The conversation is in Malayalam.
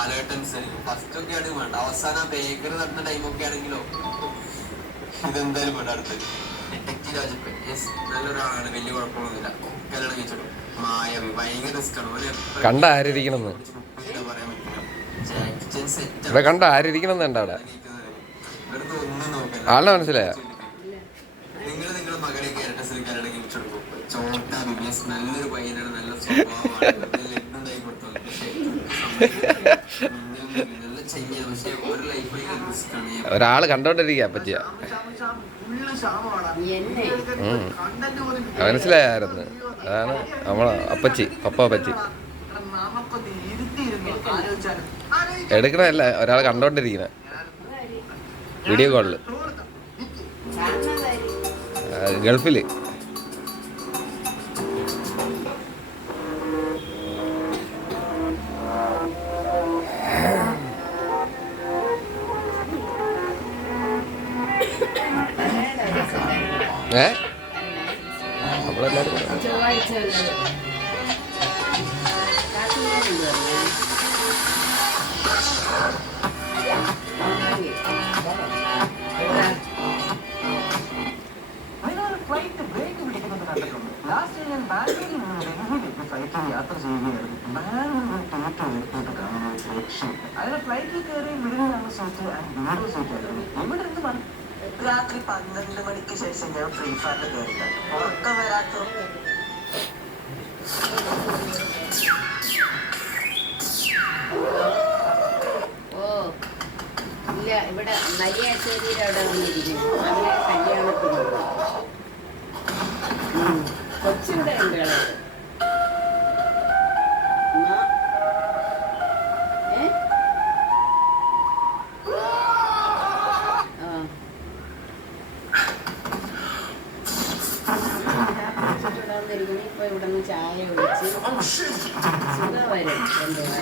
ലാലേട്ടൻസ് ഫസ്റ്റ് ഒക്കെ ആണെങ്കിൽ വേണ്ട, അവസാനം ബേക്കറി നടന്ന ടൈമൊക്കെ ആണെങ്കിലോ ഇതെന്തായാലും വേണ്ട. അടുത്തത് ഡിറ്റക്റ്റീവ് രാജപ്പൻ, യെസ് നല്ലൊരാളാണ്, വലിയ കുഴപ്പമൊന്നുമില്ല, കല്യാണം കഴിച്ചോളൂ. മായവി ഭയങ്കര റിസ്ക്കാണ്, കണ്ട ആരിക്കണമെന്ന് പറയാൻ പറ്റില്ല. ജാക്സൺ സെറ്റ് ഇവിടെ കണ്ട ആരിക്കണമെന്ന് കണ്ട അവിടെ ഇവിടുത്തെ ഒന്നും നോക്കല്ല. ആളുടെ മനസ്സിലായ നിങ്ങളുടെ മകളെ ക്യാരക്ടേഴ്സിൽ കല്യാണം കഴിച്ചെടുക്കും. ചോട്ട ബിബിഎസ് നല്ലൊരു പയ്യനാണ്, നല്ല സ്വഭാവമാണ്, ലഡ്ഡുണ്ടായി കൊടുത്തത്. നല്ല ചെയ്യാം, പക്ഷെ ഒരു ലൈഫ് ഭയങ്കര റിസ്ക്കാണ്. ഒരാള് കണ്ടോണ്ടിരിക്കുക പറ്റിയ മനസ്സിലായായിരുന്നു. അതാണ് നമ്മളെ അപ്പച്ചി, പപ്പ അപ്പച്ചി എടുക്കണല്ല, ഒരാൾ കണ്ടോണ്ടിരിക്കുന്ന വീഡിയോ കോളില് ഗൾഫില്. നമ്മളെല്ലാരും ലാസ്റ്റ് ഞാൻ ബാംഗ്ലൂരിൽ നിന്ന് ഡൽഹിയിലേക്ക് ഫ്ലൈറ്റിൽ യാത്ര ചെയ്യുകയായിരുന്നു. അതിന് ഫ്ലൈറ്റിൽ കയറി മിഡിലാണ് സീറ്റ് ആൻഡ് വിൻഡോ സീറ്റ് ആയിരുന്നു. ഇവിടെ എന്ത് പറഞ്ഞു, രാത്രി 12 മണിക്ക് ശേഷം ഞാൻ ഫ്രീ ഫയറിൽ കയറിയിട്ടാണ് ഉറക്കം വരാത്ത. ഇല്ല, ഇവിടെ മരിയാശ്ശേരിയുടെ അവിടെ വന്നിരിക്കുന്നു. അവരെ കല്യാണത്തിന് കൊച്ചിവിടെ ഉണ്ട്. ഇപ്പൊ ഇവിടെ നിന്ന് ചായ ഒഴിച്ച് സുഖ വരും. എന്തുവാ